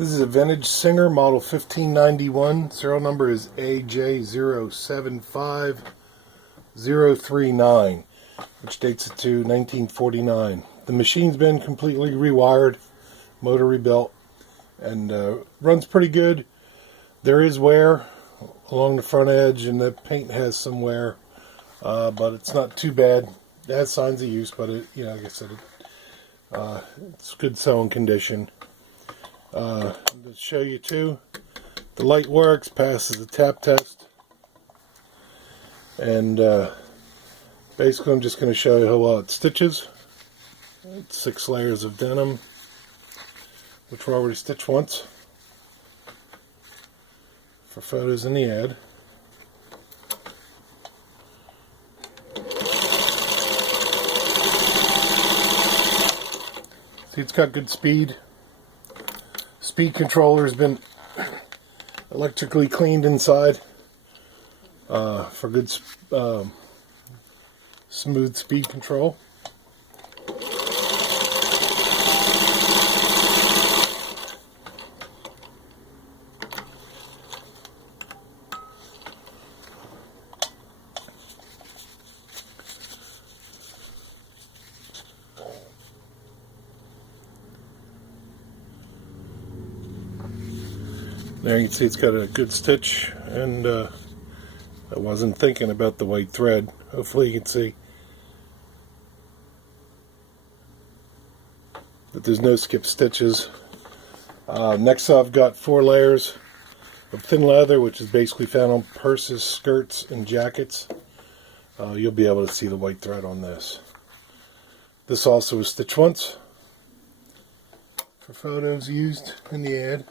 This is a vintage Singer model 1591. Serial number is AJ075039, which dates it to 1949. The machine's been completely rewired, motor rebuilt, and runs pretty good. There is wear along the front edge, and the paint has some wear, but it's not too bad. It has signs of use, but it, like I said, it's good selling condition. To show you too, the light works, passes the tap test, and basically I'm just going to show you how well it stitches. It's 6 layers of denim, which were already stitched once for photos in the ad. See, it's got good speed. Speed controller has been electrically cleaned inside for good smooth speed control. There you can see it's got a good stitch, and I wasn't thinking about the white thread. Hopefully you can see that there's no skip stitches. Next I've got 4 layers of thin leather, which is basically found on purses, skirts, and jackets. You'll be able to see the white thread on this. This also was stitched once for photos used in the ad.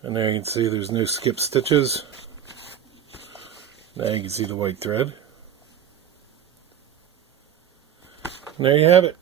And there you can see there's no skip stitches. Now you can see the white thread. And there you have it.